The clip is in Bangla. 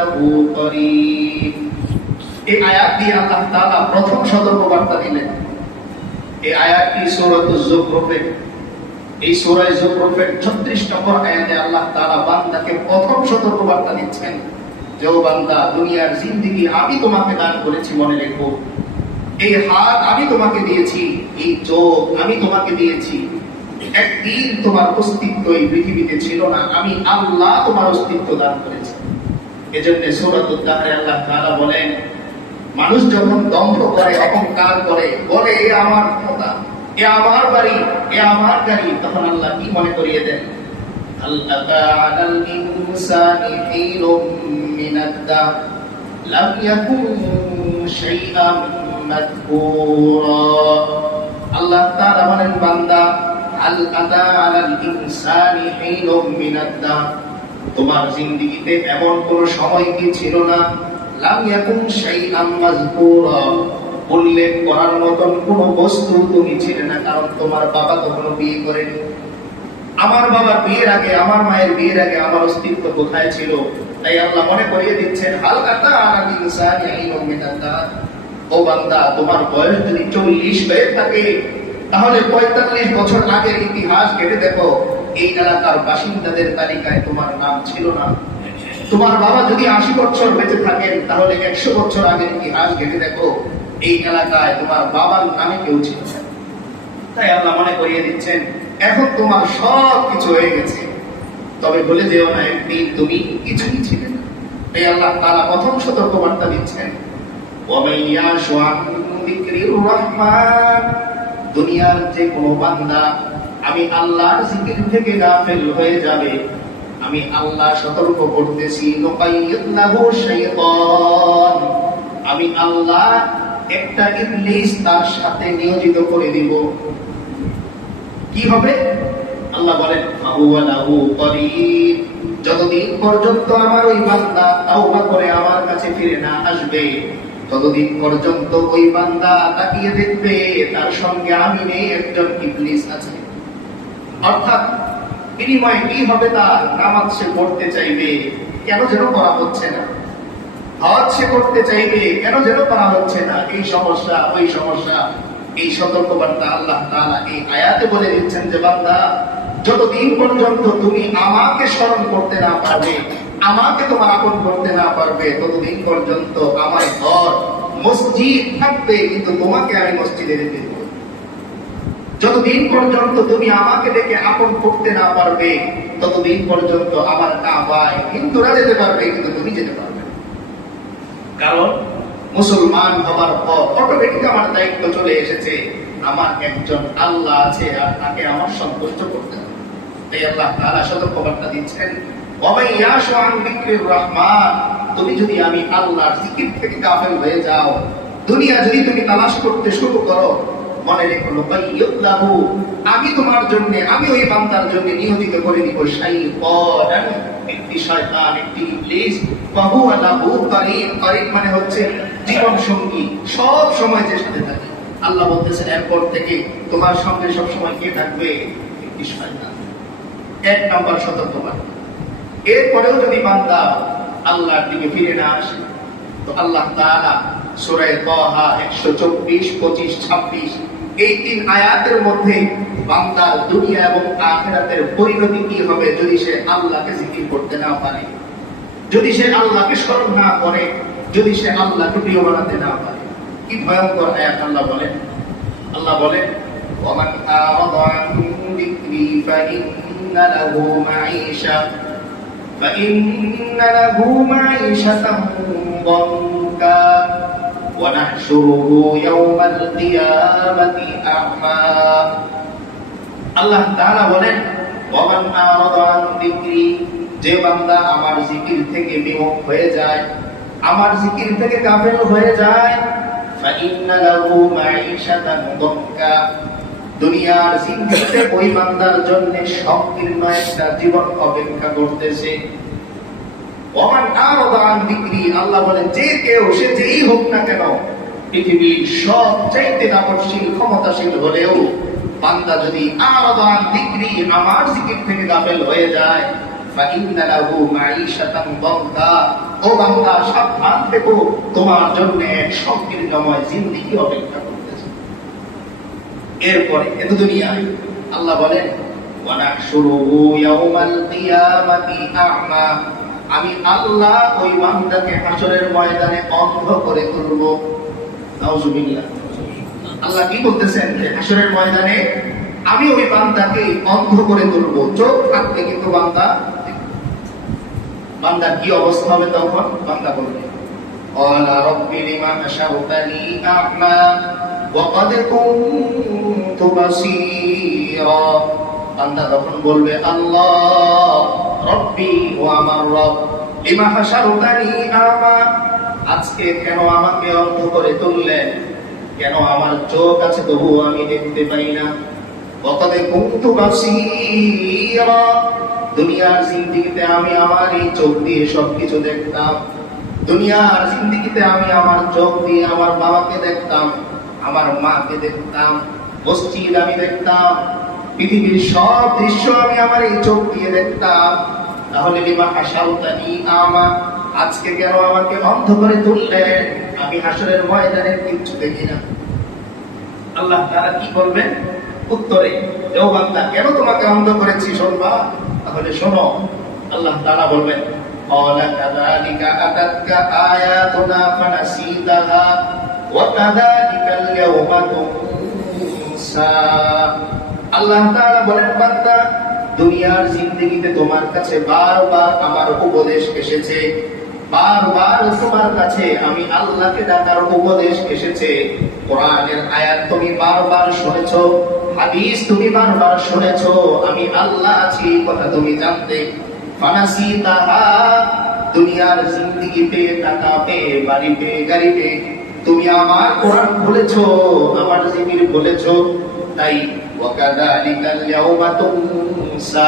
লাহু করিব। এই আয়াত দিয়ে আল্লাহ তাআলা প্রথম সতর্কবার্তা দিলেন। এই আয়াতটি সূরাতুজ যুখরুফের, এই সূরা যুখরুফের 36 নম্বর আয়াতে আল্লাহ তাআলা বান্দাকে প্রথম সতর্কবার্তা দিচ্ছেন যে ও বান্দা, দুনিয়ার জিন্দেগি আমি তোমাকে দান করেছি, মনে রেখো। এই হাত আমি তোমাকে দিয়েছি, এই চোখ আমি তোমাকে দিয়েছি। একদিন তোমার অস্তিত্ব এই পৃথিবীতে ছিল না, আমি আল্লাহ তোমার অস্তিত্ব দান করেছি। এজন্য সূরাতুদ দাহরে আল্লাহ তাআলা বলেন, মানুষ যখন দম্ভ করে, অহংকার করে, বলে এ আমার ক্ষমতা, এ আমার বাড়ি, এ আমার গাড়ি, তখন আল্লাহ কি মনে করিয়ে দেন? হাল আতা আলাল ইনসানি হিনুম মিনাদ দাহর লাম ইয়াকুন শাইআম মাযকুরা। আল্লাহ তাআলা বলেন, বান্দা, হাল আতা আলাল ইনসানি হিনুম মিনাদ দাহর, তোমার জিন্দেগিতে এমন কোন সময় কি ছিল না, লাম ইয়াকুন শাইআম মাযকুরা, উল্লেখ করার মতন কোন বস্তু তুমি ছিলে না। কারণ তোমার বাবা কখনো বিয়ে করেনি। আমার বাবার বিয়ের আগে, আমার মায়ের বিয়ের আগে আমার অস্তিত্ব কোথায় ছিল? তাই আল্লাহ মনে করিয়ে দিচ্ছেন, হাল আতা আলাল ইনসানি হিনুম মিনাদ দাহর, ও বান্দা, তোমার বয়স যদি 40 হয়ে থাকে, তাহলে 45 বছর আগের ইতিহাস ঘেটে দেখো, এই এলাকার বাসিন্দাদের তালিকায় তোমার নাম ছিল না। তোমার বাবা যদি 80 বছর বেঁচে থাকেন, তাহলে 100 বছর আগের ইতিহাস ঘেটে দেখো, এই এলাকায় তোমার বাবার নামে কেউ ছিল না। তাই আল্লাহ মনে করিয়ে দিচ্ছেন, এখন তোমার সব কিছু হয়ে গেছে, তবে বলে যেও না একদিন তুমি কিছুই ছিলে না। তাই আল্লাহ তাআলা প্রথম সতর্কবার্তা দিচ্ছেন, ওয়ামান ইয়াশু আন যিকরির রহমান, দুনিয়ার যে কোনো বান্দা আমি আল্লাহর জিকির থেকে গাফিল হয়ে যাবে, আমি আল্লাহ সতর্ক করতেছি, নুকাইয়িদ লাহু শাইতান, আমি আল্লাহ একটা ইবলিস তার সাথে নিয়োজিত করে দিব। কি হবে? আল্লাহ বলেন, ফাহুয়া লাহু করিব, যতদিন পর্যন্ত আমার ওই বান্দা তাওবা করে আমার কাছে ফিরে না আসবে, ততদিন পর্যন্ত ওই বান্দা তাকিয়ে দেখবে তার সঙ্গে আমি নেই, একজন ইবলিস আছে। অর্থাৎ বিনিময়ে কি হবে? তার নামাজ সে পড়তে চাইবে, কেন যেন করা হচ্ছে না। হজ সে করতে চাইবে, কেন যেন করা হচ্ছে না। এই সমস্যা, ওই সমস্যা। এই সতর্কবার্তা আল্লাহ তাআলা এই আয়াতে বলে দিচ্ছেন যে বান্দা, যতদিন পর্যন্ত তুমি আমাকে স্মরণ করতে না পারবে, আমাকে তোমার আপন করতে না পারবে, ততদিন পর্যন্ত আমার ঘর মসজিদ থাকবে, কিন্তু তোমাকে আমি মসজিদে রেখে দেব। যতদিন পর্যন্ত তুমি আমাকে ডেকে আপন করতে না পারবে, ততদিন পর্যন্ত আমার কাবায় হিন্দুরা যেতে পারবে, কিন্তু তুমি যেতে পারবে। কারণ মুসলমান হওয়ার পর অটোমেটিক আমার দায়িত্ব চলে এসেছে, আমার একজন আল্লাহ আছে, আর তাকে আমার সন্তুষ্ট করতে হবে। তাই আল্লাহ তাআলা সতর্কবার্তা দিচ্ছেন, ওয়ামান ইয়াশু আন যিকরির রহমান, তুমি যদি আমি আল্লাহর জিকির থেকে গাফিল হয়ে যাও, দুনিয়া যদি তুমি তালাশ করতে শুরু করো, মনে রেখো, নুকাইয়িদ লাহু, আমি তোমার জন্য, আমি ওই বান্দার জন্য নিয়োজিত করে দিব শাইতান, একটি শয়তান, একটি ইবলিস, ফাহুয়া লাহু করিব। করিব মানে হচ্ছে জীবন সঙ্গী, সব সময় যে সাথে থাকে। আল্লাহ বলতেছেন, এরপর থেকে তোমার সঙ্গে সব সময় কে থাকবে? একটি শয়তান। এক নাম্বার সতর্কবার্তা। এরপরেও যদি বান্দা আল্লাহর দিকে ফিরে না আসে, তো আল্লাহ তাআলা সূরা তাহা 124, 25, 26 এই 3 আয়াতের মধ্যে বান্দার দুনিয়া এবং আখিরাতের পরিণতি কি হবে যদি সে আল্লাহকে জিকির করতে না পারে, যদি সে আল্লাহকে স্মরণ না করে, যদি সে আল্লাহকে প্রিয় বানাতে না পারে। কি ভয়ঙ্কর আয়াত আল্লাহ বলেন। আল্লাহ বলেন, ওয়ামান আরাদা আন যিকরি ফাইন্না লাহু মাঈশা মাঈশাতান দানকা ওয়া নাহশুরুহু ইয়াওমাল কিয়ামাতি আ'মা। আল্লাহ তাআলা বলেন, ওয়ামান আরাদা আন যিকরি, যে বান্দা আমার জিকির থেকে বিমুখ হয়ে যায়, আমার জিকির থেকে গাফিল হয়ে যায়, ফাইন্না লাহু মাঈশাতান দানকা, দুনিয়ার জিন্দেগিতে ওই বান্দার জন্য সংকীর্ণ একটা জীবন অপেক্ষা করতেছে। ওয়ামান আরাদা আন যিকরি, আল্লাহ বলেন, যে কেউ, সে যেই হোক না কেন, পৃথিবীর সবচাইতে দাপটশীল, ক্ষমতাশীল হলেও বান্দা যদি আরাদা আন যিকরি, আমার জিকির থেকে গাফিল হয়ে যায়, ফাইন্না লাহু মাঈশাতান দানকা, ও বান্দা সাবধান থেকো, তোমার জন্য এক সংকীর্ণময় জিন্দেগি অপেক্ষা করতেছে। এরপরে এত দুনিয়ায় আল্লাহ বলেন ওয়ানাহশুরুহু ইয়াউমাল কিয়ামাতি আ'মা, আমি আল্লাহ ওই বান্দাকে হাসরের ময়দানে অন্ধ করে তুলব। নাউজুবিল্লাহ। আল্লাহ কি বলতেছেন যে হাসরের ময়দানে আমি ওই বান্দাকে অন্ধ করে তুলব, চোখ থাকতে কিন্তু বান্দার কি অবস্থা হবে তখন? বান্দা বলবে ক্বালা রাব্বি লিমা হাশারতানি আ'মা ওয়া ক্বাদ কুনতু বাসীরা। বান্দা তখন বলবে আল্লাহ রব্বি, ও আমার রব, লিমা হাশারতানি আ'মা, আজকে কেন আমাকে অন্ধ করে তুললেন? কেন আমার চোখ আছে তবুও আমি দেখতে পাই না? ওয়া ক্বাদ কুনতু বাসীরা, দুনিয়ার জিন্দেগিতে আমি আমার এই চোখ দিয়ে সবকিছু দেখতাম। দুনিয়ার জিন্দেগিতে আমি আমার চোখ দিয়ে আমার বাবাকে দেখতাম, আমার মাকে দেখতাম, মসজিদ আমি দেখতাম, পৃথিবীর সব দৃশ্য আমি আমার এই চোখ দিয়ে দেখতাম। তাহলে লিমা হাশারতানি আ'মা, আজকে কেন আমাকে অন্ধ করে তুললেন? আমি হাসরের ময়দানে কিচ্ছু দেখি না। আল্লাহ তাআলা কি বলবেন উত্তরে? ও বান্দা, কেন তোমাকে অন্ধ করেছি শুনবা? তাহলে শোনো, আল্লাহ তাআলা বলবেন ক্বালা কাযালিকা আতাতকা আয়াতুনা ফানাসিতাহা ওয়া কাযালিকাল ইয়াওমা তুনসা। আল্লাহ তাআলা বলেন বান্দা, দুনিয়ার জিন্দেগিতে তোমার কাছে বারবার আমার উপদেশ এসেছে, বারবার তোমার কাছে আমি আল্লাহকে ডাকার উপদেশ এসেছে। কোরআনের আয়াত তুমি বারবার শুনেছো, হাদিস তুমি বারবার শুনেছো, আমি আল্লাহ আছি কথা তুমি জানতে। ফানাসিতাহা, দুনিয়ার জিন্দেগিতে টাকা পেয়ে, বাড়ি পেয়ে, গাড়ি পেয়ে তুমি আমার কোরআন ভুলেছো, আমার জিকির ভুলেছো। তাই ওয়া কাযালিকাল ইয়াওমা তুনসা,